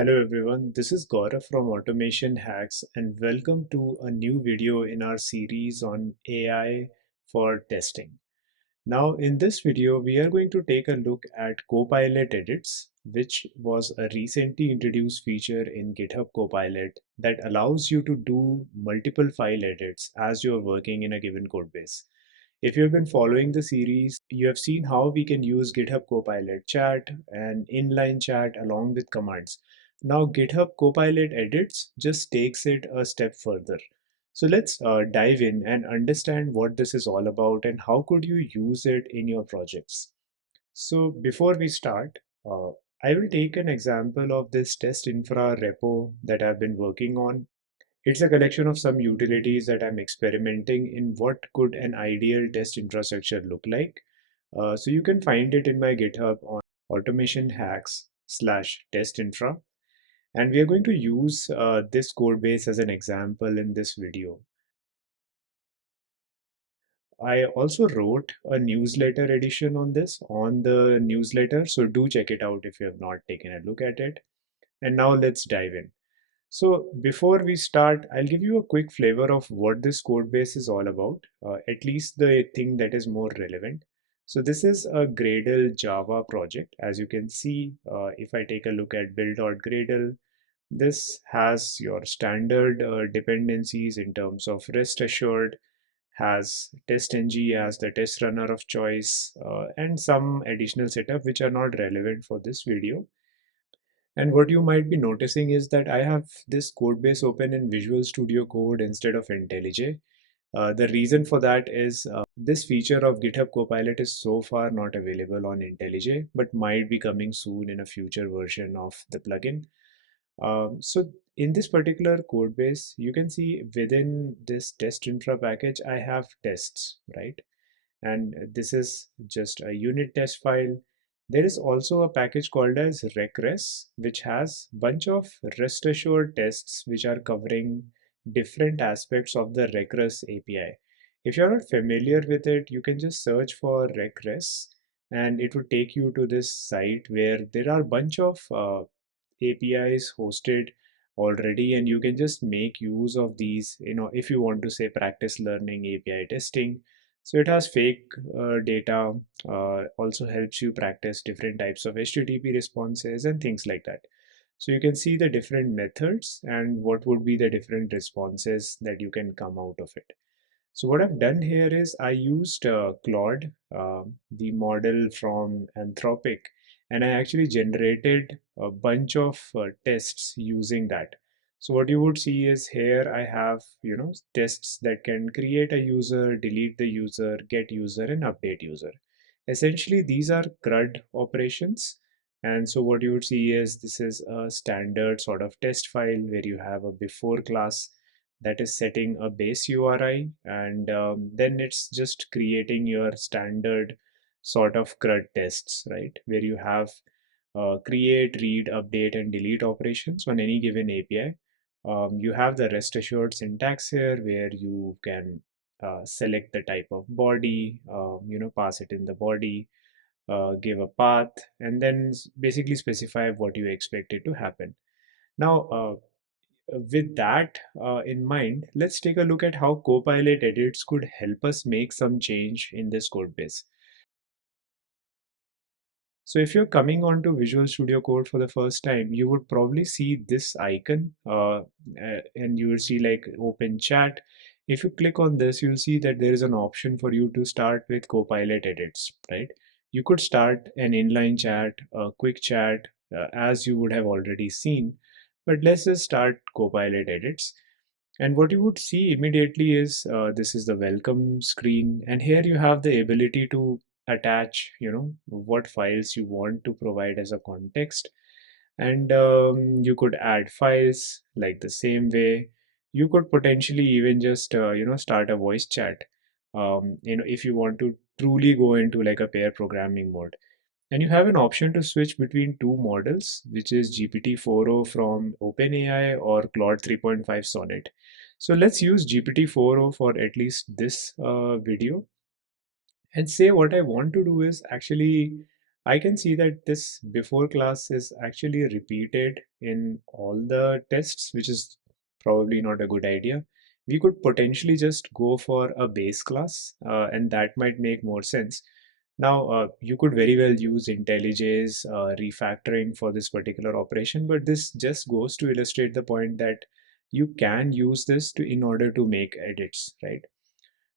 Hello everyone, this is Gaurav from Automation Hacks and welcome to a new video in our series on AI for testing. Now in this video, we are going to take a look at Copilot edits, which was a recently introduced feature in GitHub Copilot that allows you to do multiple file edits as you're working in a given code base. If you've been following the series, you have seen how we can use GitHub Copilot chat and inline chat along with commands. Now GitHub Copilot edits just takes it a step further. So let's dive in and understand what this is all about and how could you use it in your projects. So before we start, I will take an example of this test infra repo that I've been working on. It's a collection of some utilities that I'm experimenting in what could an ideal test infrastructure look like. So you can find it in my GitHub on automation hacks slash test infra. And we are going to use this code base as an example in this video. I also wrote a newsletter edition on this on the newsletter. So do check it out if you have not taken a look at it. And now let's dive in. So before we start, I'll give you a quick flavor of what this code base is all about, at least the thing that is more relevant. So this is a Gradle Java project. As you can see, if I take a look at build.gradle, this has your standard dependencies in terms of rest assured, has testng as the test runner of choice, and some additional setup which are not relevant for this video. And what you might be noticing is that I have this code base open in Visual Studio Code instead of IntelliJ. The reason for that is this feature of GitHub Copilot is so far not available on IntelliJ, but might be coming soon in a future version of the plugin. So in this particular code base, you can see within this test infra package, I have tests, right? And this is just a unit test file. There is also a package called as recres, which has bunch of rest assured tests which are covering different aspects of the recres API. If you're not familiar with it, you can just search for recres and it would take you to this site where there are a bunch of APIs hosted already, and you can just make use of these, if you want to say practice learning API testing. So it has fake data, also helps you practice different types of HTTP responses and things like that. So you can see the different methods and what would be the different responses that you can come out of it. So what I've done here is I used Claude, the model from Anthropic, and I actually generated a bunch of tests using that. So what you would see is here I have, tests that can create a user, delete the user, get user, and update user. Essentially, these are CRUD operations. And so what you would see is this is a standard sort of test file where you have a before class that is setting a base URI, and then it's just creating your standard sort of CRUD tests, right? Where you have create, read, update, and delete operations on any given API. You have the rest assured syntax here where you can select the type of body, pass it in the body, give a path, and then basically specify what you expect it to happen. Now, with that in mind, let's take a look at how Copilot edits could help us make some change in this code base. So if you're coming onto Visual Studio Code for the first time, you would probably see this icon and you will see like open chat. If you click on this, you'll see that there is an option for you to start with Copilot edits, right? You could start an inline chat, a quick chat, as you would have already seen, but let's just start Copilot edits. And what you would see immediately is this is the welcome screen, and here you have the ability to attach, what files you want to provide as a context, and you could add files like the same way. You could potentially even just start a voice chat, if you want to truly go into like a pair programming mode. And you have an option to switch between two models, which is GPT4o from OpenAI or Claude 3.5 Sonnet. So let's use GPT4o for at least this video and say what I want to do is actually I can see that this before class is actually repeated in all the tests, which is probably not a good idea. We could potentially just go for a base class, and that might make more sense. Now, you could very well use IntelliJ's refactoring for this particular operation, but this just goes to illustrate the point that you can use this to in order to make edits, right?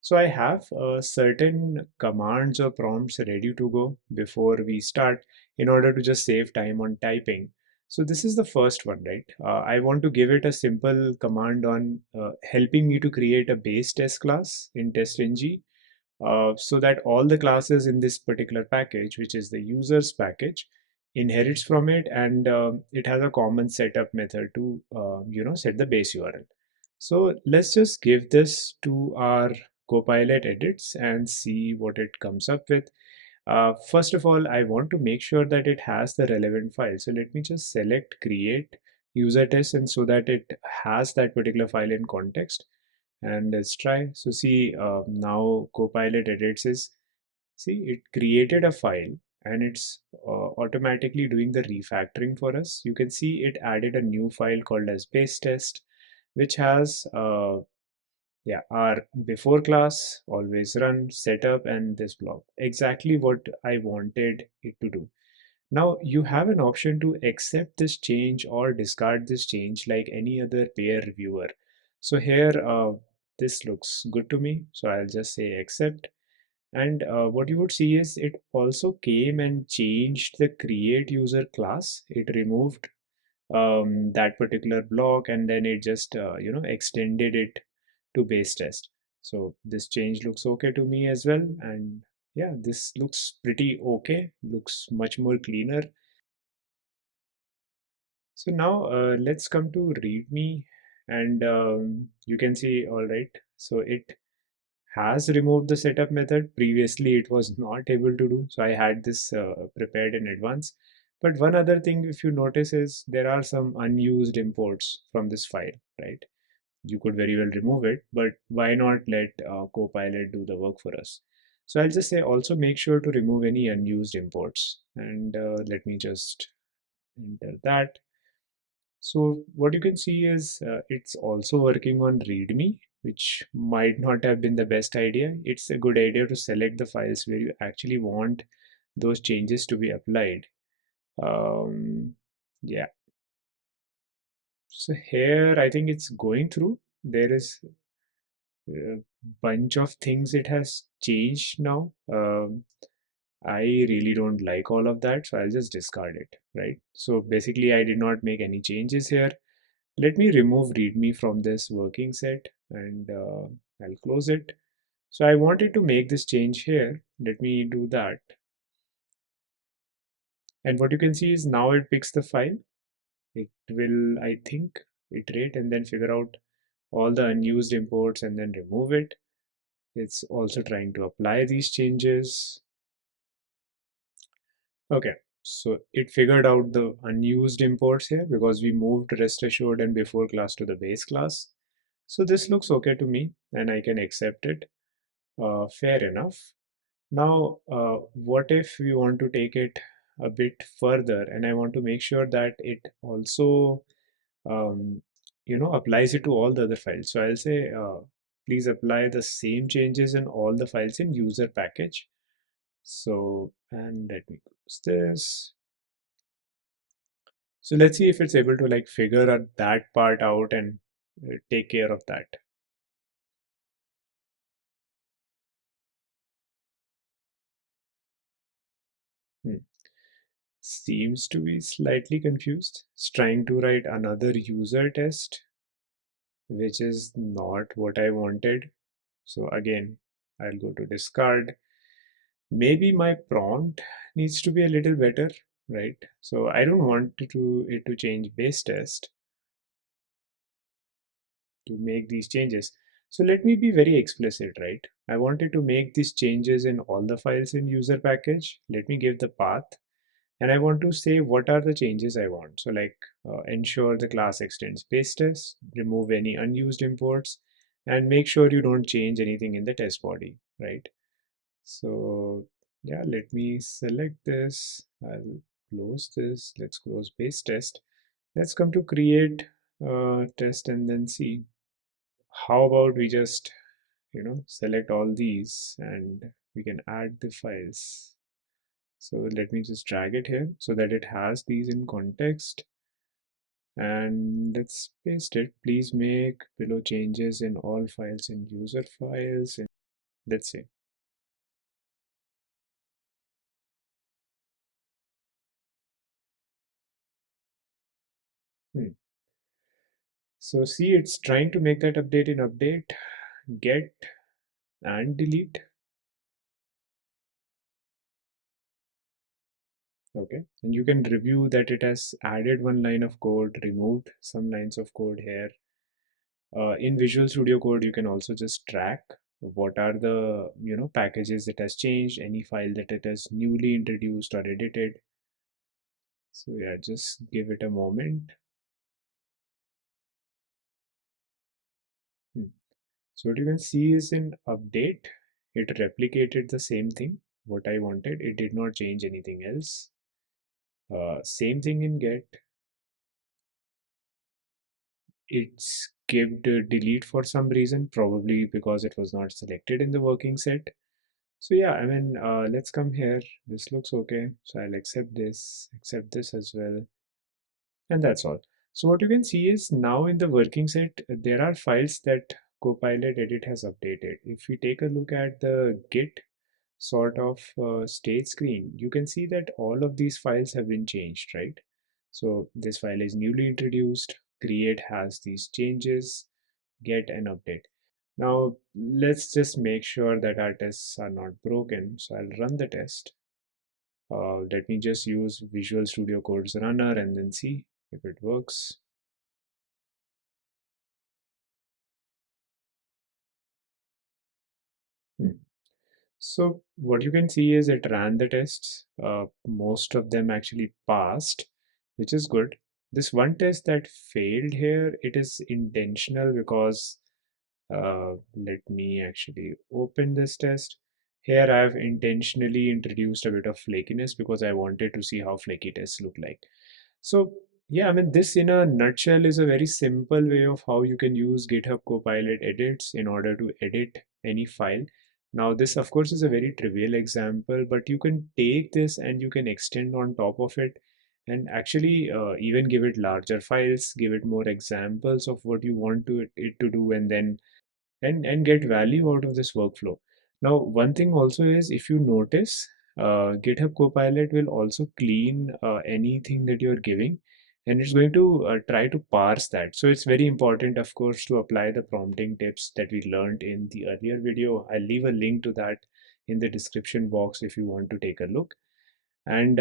So I have certain commands or prompts ready to go before we start in order to just save time on typing. So this is the first one, right? I want to give it a simple command on helping me to create a base test class in testng, so that all the classes in this particular package, which is the users package, inherits from it, and it has a common setup method to set the base URL. So let's just give this to our Copilot edits and see what it comes up with. First of all, I want to make sure that it has the relevant file. So let me just select create user test, and so that it has that particular file in context. And let's try. So see, now Copilot edits is, see, it created a file, and it's automatically doing the refactoring for us. You can see it added a new file called as base test, which has yeah, our before class, always run, setup, and this block. Exactly what I wanted it to do. Now you have an option to accept this change or discard this change like any other peer reviewer. So here, this looks good to me. So I'll just say accept. And what you would see is it also came and changed the create user class. It removed that particular block, and then it just extended it to base test. So this change looks okay to me as well, and yeah, this looks pretty okay, looks much more cleaner. So now let's come to readme, and you can see, all right, so it has removed the setup method. Previously it was not able to do, so I had this prepared in advance. But one other thing, if you notice, is there are some unused imports from this file, right? You could very well remove it, but why not let Copilot do the work for us? So I'll just say also make sure to remove any unused imports, and let me just enter that. So what you can see is it's also working on README, which might not have been the best idea. It's a good idea to select the files where you actually want those changes to be applied. Um, yeah, so here I think it's going through. There is a bunch of things it has changed now. I really don't like all of that, so I'll just discard it, right? So basically, I did not make any changes here. Let me remove README from this working set, and I'll close it. So I wanted to make this change here. Let me do that. And what you can see is now it picks the file. It will, I think, iterate and then figure out all the unused imports and then remove it. It's also trying to apply these changes. Okay, so it figured out the unused imports here because we moved rest assured and before class to the base class. So this looks okay to me and I can accept it. Fair enough. Now, what if we want to take it a bit further, and I want to make sure that it also, applies it to all the other files. So I'll say, please apply the same changes in all the files in user package. So, and let me close this. So let's see if it's able to like figure out that part out and take care of that. Hmm. Seems to be slightly confused. It's trying to write another user test, which is not what I wanted. So again, I'll go to discard. Maybe my prompt needs to be a little better, right? So I don't want it to change base test to make these changes. So let me be very explicit, right? I wanted to make these changes in all the files in user package. Let me give the path, and I want to say what are the changes I want. So like ensure the class extends base test, remove any unused imports, and make sure you don't change anything in the test body, right? So Yeah, let me select this. I'll close this. Let's close base test. Let's come to create test and then see. How about we just, select all these and we can add the files. So let me just drag it here so that it has these in context. And let's paste it. Please make below changes in all files in user files. And let's say, hmm. So see, it's trying to make that update in update, get and delete. Okay. And you can review that it has added one line of code, removed some lines of code here. In Visual Studio Code, you can also just track what are the packages it has changed, any file that it has newly introduced or edited. So yeah, just give it a moment. Hmm. So what you can see is in update, it replicated the same thing, what I wanted. It did not change anything else. Same thing in get, it skipped delete for some reason, probably because it was not selected in the working set. So yeah, I mean, let's come here. This looks okay. So I'll accept this as well. And that's all. So what you can see is now in the working set, there are files that Copilot Edit has updated. If we take a look at the Git sort of state screen, you can see that all of these files have been changed, right? So this file is newly introduced, create has these changes, get an update. Now let's just make sure that our tests are not broken. So I'll run the test. Let me just use Visual Studio Code's runner and then see if it works. Hmm. So what you can see is it ran the tests. Most of them actually passed, which is good. This one test that failed here, it is intentional because let me actually open this test. Here I've intentionally introduced a bit of flakiness because I wanted to see how flaky tests look like. So yeah, I mean, this in a nutshell is a very simple way of how you can use GitHub Copilot edits in order to edit any file. Now, this of course is a very trivial example, but you can take this and you can extend on top of it and actually even give it larger files, give it more examples of what you want it to do, and then and get value out of this workflow. Now, one thing also is if you notice, GitHub Copilot will also clean anything that you're giving, and it's going to try to parse that. So it's very important, of course, to apply the prompting tips that we learned in the earlier video. I'll leave a link to that in the description box if you want to take a look. And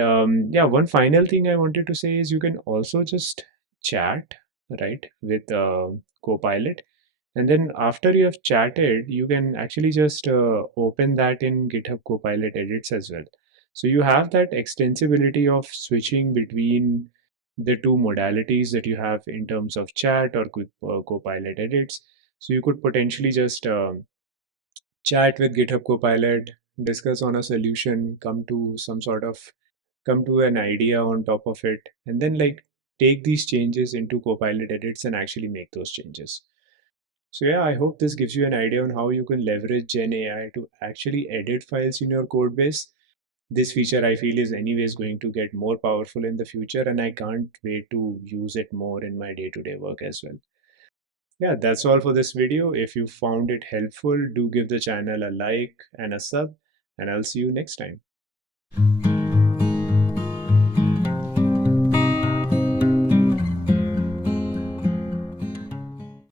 yeah, one final thing I wanted to say is you can also just chat, right, with Copilot. And then after you have chatted, you can actually just open that in GitHub Copilot edits as well. So you have that extensibility of switching between the two modalities that you have in terms of chat or quick Copilot edits. So you could potentially just chat with GitHub Copilot, discuss on a solution, come to an idea on top of it, and then like take these changes into Copilot edits and actually make those changes. So yeah, I hope this gives you an idea on how you can leverage Gen AI to actually edit files in your code base. This feature I feel is anyways going to get more powerful in the future, and I can't wait to use it more in my day-to-day work as well. Yeah, that's all for this video. If you found it helpful, do give the channel a like and a sub, and I'll see you next time.